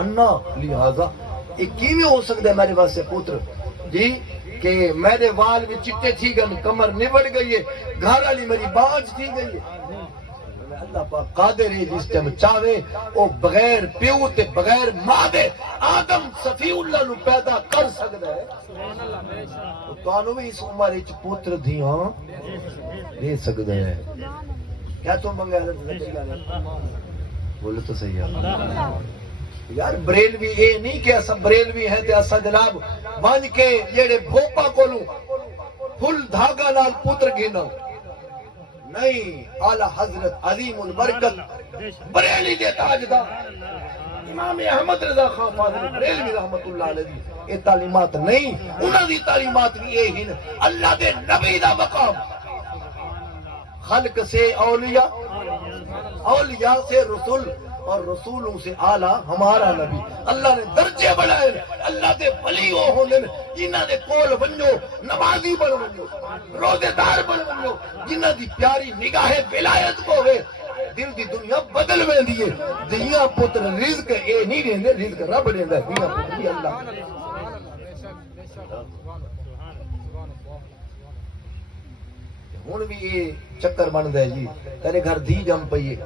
انا لہذا یہ کیویں ہو سکتا ہے میرے واسطے پتر جی کہ میرے وال بھی چٹے تھی گئے، کمر نبڑ گئی ہے، گھر والی میری بانج تھی گئی ہے۔ اللہ پاک قادر ہے جس ٹائم چاہے او بغیر پیو تے بغیر ماں دے آدم صفی اللہ نو پیدا کر سکتا ہے۔ تانوں بھی اس عمر وچ پتر دھیاں دے سکتا ہے۔ کیا تم منگا بولو تو صحیح ہے یار۔ بریلوی اے نہیں کہ اسا بریلوی ہیں تے اسا جناب بن کے جڑے بھوپا کولوں پھل دھاگا نال پتر گھنا نہیں، اعلی حضرت عظیم البرکت بریلی دے تاجدار امام احمد رضا خان فاضل بریلوی رحمت اللہ علیہ یہ تعلیمات نہیں، انہاں دی تعلیمات بھی یہ ہیں اللہ دے نبی دا مقام خلق سے اولیاء، اولیاء سے رسول اور رسولوں سے اعلیٰ ہمارا نبی۔ اللہ نے درجے بڑھائے، اللہ دے ولی وہ ہوندے جنہاں دے کول ونجو نمازی بن ونجو، روزے دار بن ونجو، جنہاں دی پیاری نگاہ ولایت کو ہوئے دل دی دنیا بدل ویندی ہے۔ دیاں پتر رزق اے نہیں دیندے، رزق رب دیندا ہے، دیاں پتر بھی اللہ۔ ہن بھی یہ چکر بندا ہے جی تیرے گھر دھی جم پئی ہے۔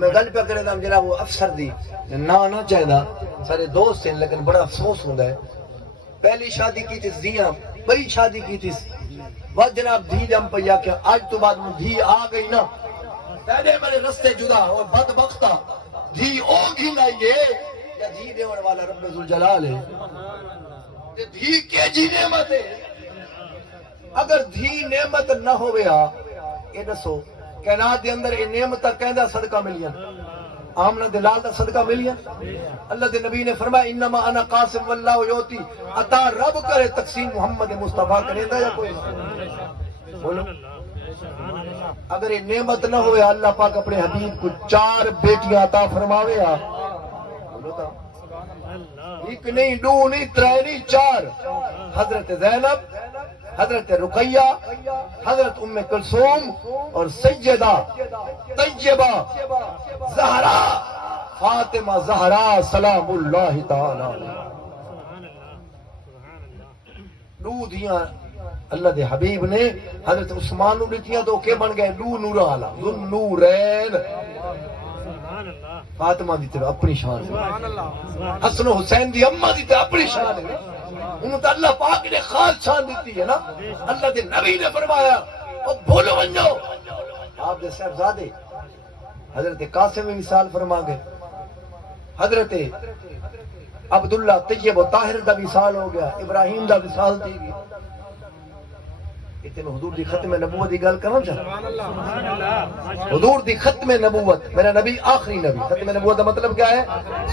میں گل پہ کرے دم جناب وہ افسر دی نہ چاہیدا سارے دوست ہیں لیکن بڑا افسوس ہوندا ہے۔ پہلی شادی کی تھی دھیاں بڑی شادی کی تھی بس جناب دھی جم پئی کہ آج تو بعد میں دھی آ گئی نا تیرے میرے رستے جدا اور بدبختہ دھی او گھی لائیے یا دھی دیون والا رب ذوالجلال ہے تے دھی کے جی نعمت ہے۔ اگر دھی نعمت نہ ہویا یہ دسو کائنات دے اندر یہ نعمت کہندا صدقہ ملیاں آمنہ دلال دا صدقہ ملیاں۔ اللہ دے نبی نے فرمایا انما انا قاسم واللہ یوتی عطا رب کرے تقسیم محمد مصطفیٰ کرے دا یا کوئی بولو۔ اگر یہ نعمت نہ ہوئے اللہ پاک اپنے حبیب کو 4 بیٹیاں عطا فرماوے بولو تا ایک نہیں دو نہیں 3 نہیں 4 حضرت زینب، حضرت رقیہ، حضرت ام کلثوم اور سیدہ طیبہ زہرا فاطمہ زہرا سلام اللہ تعالی دو دیاں اللہ دے حبیب نے حضرت عثمان نو دتیاں تو کہ بن گئے دو نور والا ذو نورین۔ فاطمہ دی تے اپنی شان ہے، حسن و حسین دی اماں دی تے اپنی شان ہے، انہوں تو اللہ پاک نے خاص شان دیتی ہے نا۔ اللہ دے نبی نے فرمایا او بھولو ونجو آپ دے صاحبزادے حضرت قاسم مثال فرما گئے، حضرت عبداللہ طیب و طاہر دا مثال ہو گیا، ابراہیم دا مثال دی گئی۔ اتنے حضور دی ختم نبوت دی گل کرنا چاہتا حضور دی ختم نبوت میرا نبی آخری نبی، ختم نبوت دا مطلب کیا ہے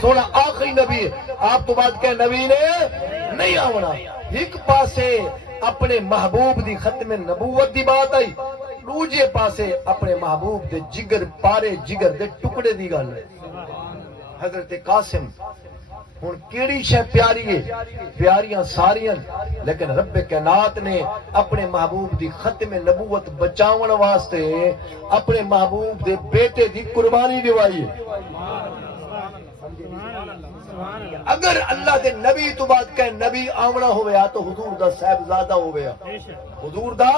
سونا آخری نبی ہے، آپ تو بعد کہ نبی نے نہیں آونا۔ ایک پاسے اپنے محبوب دی ختم نبوت دی بات آئی، دوجے پاسے اپنے محبوب دے جگر پارے جگر دے ٹکڑے دی گل ہے۔ حضرت قاسم ہن کیڑی شے پیاری ہے پیاریاں ساریاں لیکن رب کائنات نے اپنے محبوب دی ختم نبوت بچاون واسطے اپنے محبوب دے بیٹے دی قربانی دیوائی ہے۔ اگر اللہ دے نبی تو بعد کہ نبی آونا ہویا تو حضور دا صاحبزادہ ہویا، حضور دا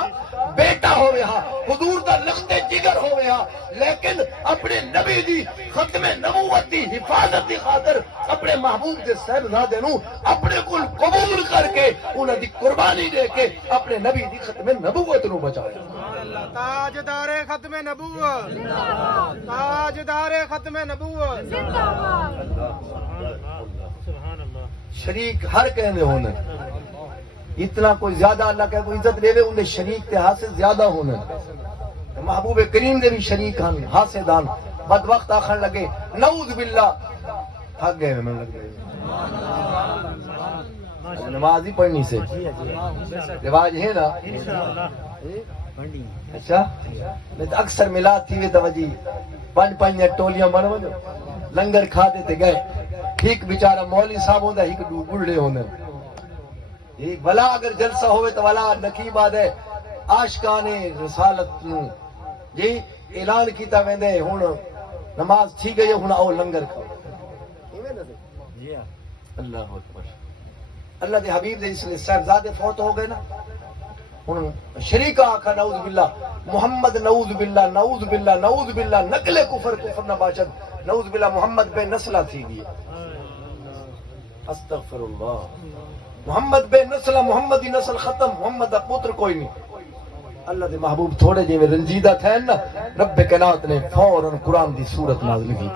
بیٹا ہویا، حضور دا لخت جگر ہویا، لیکن اپنے نبی دی ختم نبوت دی حفاظت دی خاطر اپنے محبوب دے صاحبزادے نو اپنے کل قبول کر کے انہاں دی قربانی دے کے اپنے نبی دی ختم نبوت نو بچایا۔ تاجدار ختم نبوت، تاجدار ختم نبوت، شریک ہر کہنے ہونا اتنا کوئی زیادہ اللہ کہ کوئی عزت دے انہیں شریک تے حاصل زیادہ ہونا۔ محبوب کریم دے بھی شریک ہن حاسدان بد وقت آخر لگے نعوذ باللہ تھک گئے میں لگ گئے نماز ہی پڑھنی سے رواج ہے نا۔ اچھا میں تو اکثر ملاد تھی وے توجہ 5 ٹولیاں بن ونجو لنگر کھا دیتے گئے، ایک بیچارہ مولوی صاحب ہوندا ایک بڑھڑے ہوندے، ایک بھلا اگر جلسہ ہوئے تو بھلا نقیب آدھے عاشقان رسالت نو جی اعلان کیتا ویندے ہن نماز تھی گئی ہن آؤ لنگر کھاؤ، اللہ اکبر اللہ دے حبیب دے اس لیے صاحبزادے فوت ہو گئے نا ہن شریکہ آکھا نعوذ باللہ محمد نعوذ باللہ نعوذ باللہ نعوذ باللہ نقل کفر کفر نہ باشد نعوذ باللہ محمد بے نسلہ تھی گئی استغفر اللہ محمد بے نسلہ محمدی نسل ختم محمد دا پتر کوئی نہیں اللہ دے محبوب تھوڑے جی میں رنجیدہ تھے نا رب کائنات نے فوراً قرآن دی صورت نازل کی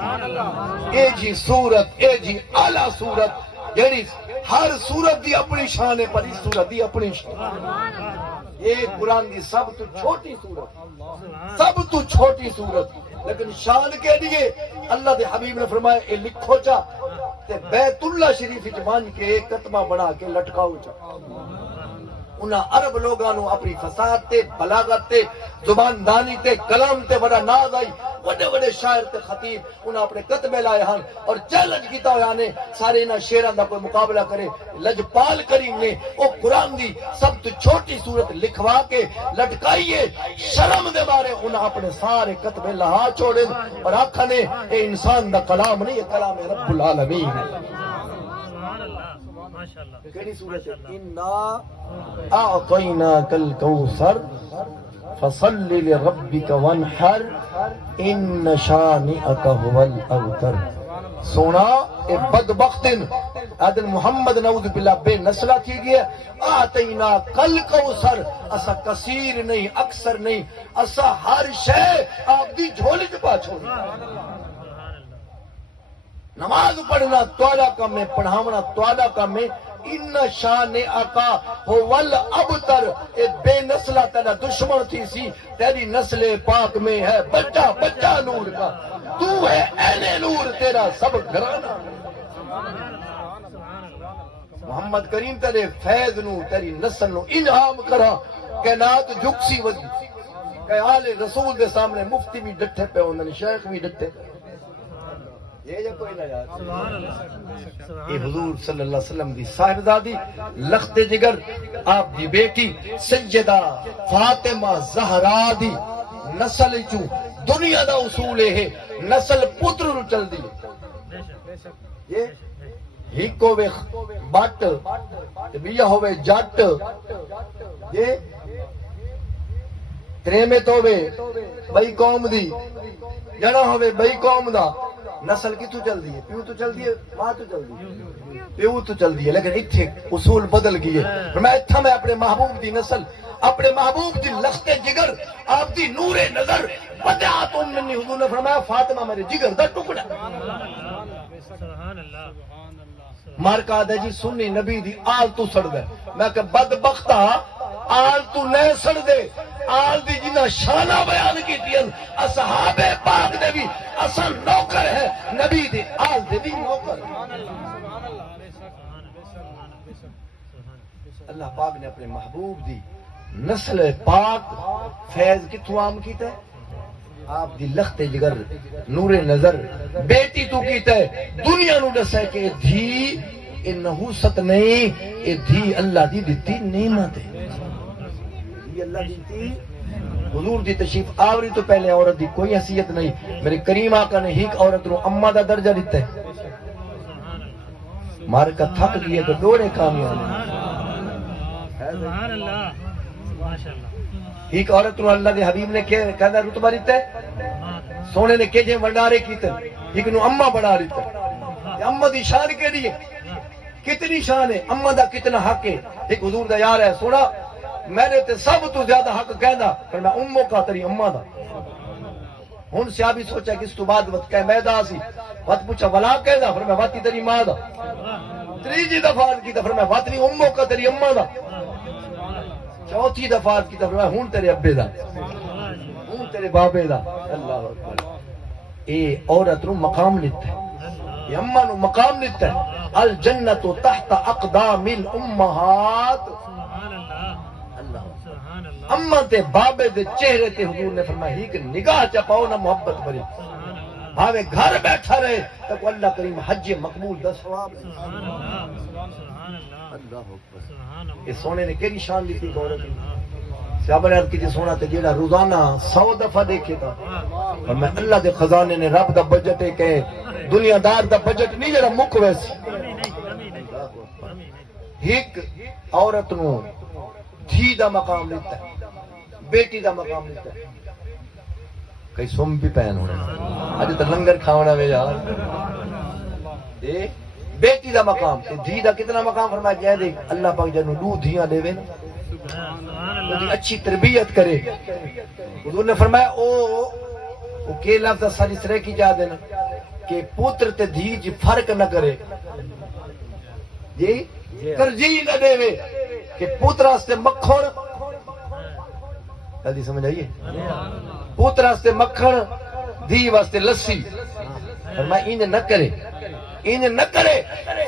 اے جی صورت اے جی اعلیٰ صورت یعنی ہر صورت دی اپنی شان ہے پر اس صورت دی اپنی شان یہ قرآن دی سب تو چھوٹی صورت سب تو چھوٹی صورت لیکن شان کے لیے اللہ دے حبیب نے فرمایا اے لکھو چا تے بیت اللہ شریف جمان کے ایک کتمہ بنا کے لٹکاؤ چا انہاں عرب لوگانوں اپنی فساد تے بلاغت تے زبان دانی تے کلام تے بڑا ناز آئی بڑے بڑے شاعر تے خطیب انہاں اپنے کتبے لائے ہن اور چیلنج کیتا ہویا نے سارے انہاں شیراں دا کوئی مقابلہ کرے لجپال کریم نے او قرآن دی سب تو چھوٹی صورت لکھوا کے لٹکائیے شرم دے بارے انہاں اپنے سارے کتبے لہا چھوڑے اور آکھا نے اے انسان دا کلام نہیں یہ کلام رب العالمین کیڑی صورت ہے انا اعطیناک الکوثر فصل لربک وانحر ان شانئک هو الابتر سونا اے بدبختن عدل محمد نعوذ باللہ بے نسلہ تھی گیا اعطیناک الکوثر اسا کثیر نہیں اکثر نہیں اسا ہر شے آپ دی جھولی چ پا چھوڑی نماز پڑھنا توالا کام ہے پڑھاونا توالا کام ہے ان شان آقا هو الابتر اے بے نسلہ تیرا دشمن تھی سی تیری نسل پاک میں ہے بچہ بچہ نور کا تو ہے این نور تیرا سب گھرانا محمد کریم تیرے فیض نو تیری نسل نو انعام کرا کائنات جھکسی ودی کہ آل رسول دے سامنے مفتی بھی ڈٹھے پہ ہوندن شیخ بھی ڈٹھے پہ یہ کوئی نہ یاد اے حضور صلی اللہ علیہ وسلم دی صاحبزادی لخت جگر آپ دی بیٹی سیدہ فاطمہ زہرا دی نسل چو دنیا دا اصول ہے نسل پتر نو چل دی یہ ہک ہوئے بٹ بیہ ہوئے جٹ یہ تریمت ہوئے بئی قوم دی جنا ہوئے بئی قوم دا نسل کی تو چل دی ہے پیو تو چل دی ہے ماں تو چل دی ہے پیو تو چل دی ہے لیکن اتھے اصول بدل گئے میں اتھا میں اپنے محبوب دی نسل اپنے محبوب دی لخت جگر آپ دی نور نظر بدعات منی حضور نے فرمایا فاطمہ میرے جگر دا ٹکڑا مارکا دے جی سنی نبی دی آل تو سڑ دے میں کہ بدبختہ آل تو نہیں سڑ دے آل دی جنہ شانہ بیان کی دین اصحاب پاک دے بھی اصل نوکر ہے نبی دی آل دے بھی نوکر اللہ پاک نے اپنے محبوب دی نسل پاک فیض کتوں عام کیتا ہے آپ دی لخت جگر نور نظر بیٹی تو کیتا ہے دنیا نو دسے کہ دھی اے نحوست نہیں اے دھی اللہ دی دیتی نعمت ہے اللہ دیتی حضور دی تشریف آوری تو پہلے عورت دی کوئی حیثیت نہیں میرے کریم آقا نے ہیک عورت رو اممہ دا درجہ دیتا ہے مارکہ تھک گئے تو دوڑے کامیان سبحان اللہ ماشاءاللہ ہیک عورت رو اللہ دے حبیب نے کہنا رتبہ دیتا ہے سونے نے کہجے وڈارے کیتے ہیک نو اممہ بڑھا دیتا ہے اممہ دی شان کے لیے کتنی شان ہے اممہ دا کتنا حق ہے ایک حضور دا یار ہے سونا میں نے تے سب تو زیادہ حق کہنا پر میں اموں کا تری اممہ دا ہن سیابی سوچا کہ اس تو بعد وقت کہہ میدہ سی وقت پوچھا ولا کہنا پر میں واتی تری ماں دا تریجی دفعات کی دفعہ میں واتنی اموں کا تری اممہ دا چوتھی دفعات کی دفعہ میں ہون تیرے ابے دا ہون تیرے بابے دا اللہ اکبر اے عورت رو مقام لیتا ہے یہ اممہ نو مقام لیتا ہے الجنت تحت اقدام الامہات اماں تے بابے دے چہرے تے حضور نے فرمایا ہی کہ نگاہ چپاؤ نہ محبت بری بھاوے گھر بیٹھا رہے تو اللہ کریم حج مقبول دا ثواب اللہ اکبر یہ سونے نے کیڑی شان دی تھی عورت صحابہ نے عرض کی تھی سونا تے جیڑا روزانہ 100 دفعہ دیکھے تھا اور میں اللہ دے خزانے نے رب دا بجٹ ہے کہ دنیا دار دا بجٹ نہیں جڑا مک ویسی کمی نہیں کمی نہیں کمی نہیں ایک عورت نو دھی دا مقام لیتا ہے بیٹی دا مقام لیتا ہے کئی سم بھی پہن ہونا اج تو لنگر کھاونا میں یار اے بیٹی دا مقام تے دھی دا کتنا مقام فرمایا جائے دیکھ اللہ پاک جنوں دو دھیاں دے وے سبحان وہ اللہ اچھی تربیت کرے حضور نے فرمایا او کے لفظ ساری سرے کی جا دینا کہ پوتر تے دھی جی فرق نہ کرے جی ترجیح نہ دے وے کہ پوتر واسطے مکھن جلدی سمجھ آئیے پوتر واسطے مکھن دھی واسطے لسی فرمایا انج نہ کرے انج نہ کرے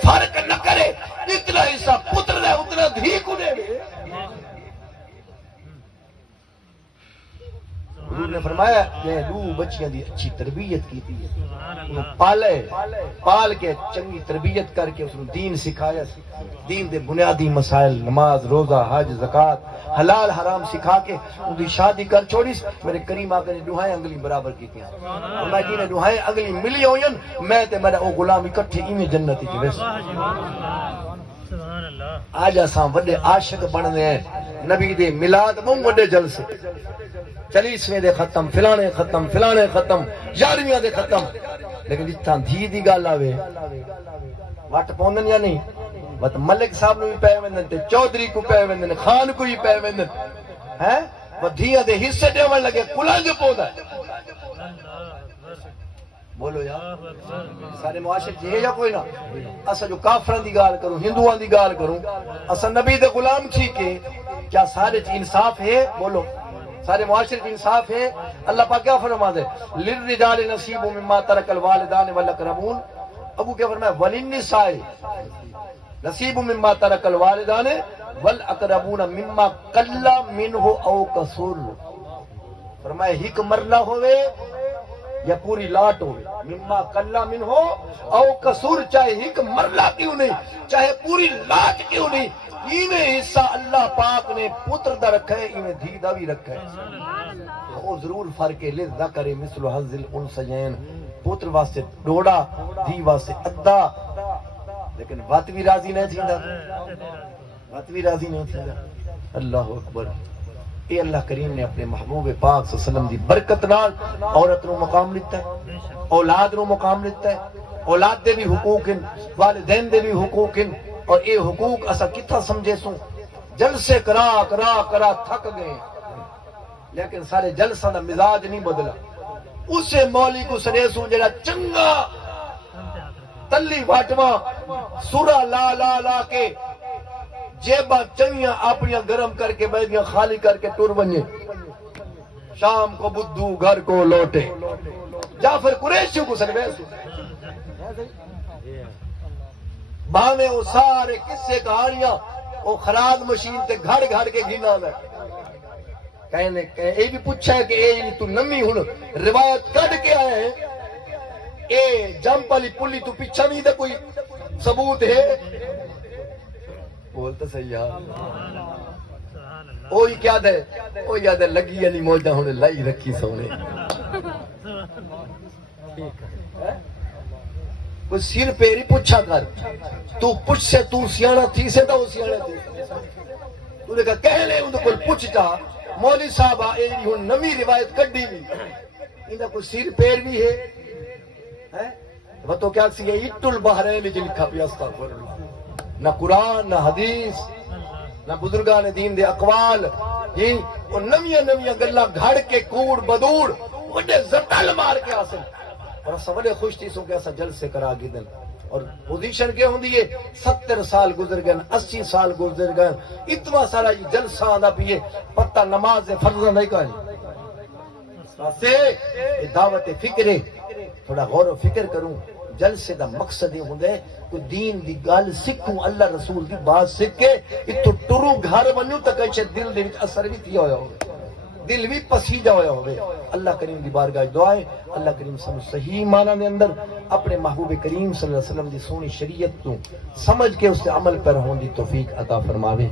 فرق نہ کرے جتنا حصہ پتر ہے اتنا دھی کو دے حضور نے فرمایا میں دو بچیاں دی اچھی تربیت کی تھی سبحان انہوں اللہ پال کے چنگی تربیت کر کے اس نے دین سکھایا دین دے بنیادی مسائل نماز روزہ حج زکات حلال حرام سکھا کے ان دی شادی کر چھوڑی میرے کریم آقا نے دعائیں انگلی برابر کی تھی اور میں جی نے دعائیں انگلی ملی ہوئیں میں تے میرا او غلام اکٹھے ایویں جنتی تھی ویسے واہ جی واہ سبحان اللہ آج اساں وڈے عاشق بننے ہیں نبی دے میلاد موں وڈے جلسے 40ویں دے ختم فلانے ختم 11ویں دے ختم لیکن جتھاں دھی دی گل آوے وٹ پوندن یا نہیں وت ملک صاحب نو بھی پے ویندن تے چودھری کو پے ویندن خان کو بھی پے ویندن ہیں وہ دھیاں دے حصے دیون لگے کلنگ پوندا ہے بولو یار سارے معاشرے چ ہے یا کوئی نہ اسا جو کافراں دی گال کروں ہندوؤں دی گال کروں اسا نبی دے غلام تھی کہ کیا سارے چ انصاف ہے بولو سارے معاشرے کی انصاف ہے اللہ پاک کیا فرما دے للرجال نصیب مما ترک الوالدان والاقربون ابو کیا فرمایا وللنساء نصیب مما ترک الوالدان والاقربون مما قل منه او کثر فرمایا ایک مرلہ ہوئے یا پوری لاٹ ہوئے مما قل منه او کثر چاہے ایک مرلہ کیوں نہیں چاہے پوری لاٹ کیوں نہیں ایویں حصہ اللہ پاک نے پتر دا رکھا ہے ایویں دھی دا بھی رکھا ہے وہ ضرور فرق ہے للذکر مثل حظ الانثیین پتر واسطے ڈوڑا دھی واسطے ادا لیکن وات بھی راضی نہیں تھیندا وات بھی راضی نہیں تھیندا اللہ اکبر اے اللہ کریم نے اپنے محبوب پاک صلی اللہ علیہ وسلم دی برکت نال عورت نو مقام لیتا ہے اولاد نو مقام لیتا ہے اولاد دے بھی حقوق ہیں والدین دے بھی حقوق ہیں اور اے حقوق اسا کتھا سمجھے سوں جلسے کرا تھک گئے لیکن سارے جلسہ دا مزاج نہیں بدلا اسے مولی کو سنے سوں جڑا چنگا تلی واٹواں سورا لا کے جیباں چنگیاں اپنیاں گرم کر کے بیدیاں خالی کر کے ٹر ونجے شام کو بدھو گھر کو لوٹے جعفر قریشی کو سنے سوں باویں وہ سارے قصے کہانیاں وہ خراد مشین تے گھڑ کے گھنا ہے کہنے اے بھی پوچھا ہے کہ اے تو نمی ہن روایت کڈ کے آئے ہیں اے جمپ والی پلی تو پیچھا نہیں تے کوئی ثبوت ہے بولتا صحیح ہے اوہی کیا دے اوہی یاد ہے لگی نہیں موجہ ہن لائی رکھی سونے کوئی سر پیری پوچھا کر تو پوچھ سے تو سیانا تھی سے تو سیانا تھی تو نے کہا کہہ لے ان کو پوچھ جا مولوی صاحب اے ہن نوی روایت کڈی بھی اندا کوئی سر پیر بھی ہے وہ تو کیا سی اٹ البحرین وچ لکھا پیا استغفر اللہ نہ قرآن نہ حدیث نہ بزرگان دین دے اقوال یہ او نویاں گلاں گھڑ کے کوڑ بدوڑ وڈے زٹل مار کے حاصل اور اسا بڑے خوش تھی سو کہ اسا جلسے کرا گدن اور پوزیشن کیا ہوندی ہے 70 سال گزر گئے 80 سال گزر گئے اتنا سارا یہ جلسہ آندا پیے پتہ نماز فرض نہیں کہانی واسطے دعوت فکر تھوڑا غور و فکر کروں جلسے دا مقصد یہ ہوندا ہے کوئی دین دی گل سکھوں اللہ رسول دی بات سکھ کے اتو ٹرو گھر ونوں تک دل دے وچ اثر بھی تھیا ہویا ہوے دل بھی پسیجا ہویا ہوئے اللہ کریم دی بارگاہ دعائے اللہ کریم صحیح معنی دے اندر اپنے محبوب کریم صلی اللہ علیہ وسلم دی سونی شریعت تو سمجھ کے اس سے عمل پر ہون دی توفیق عطا فرماوے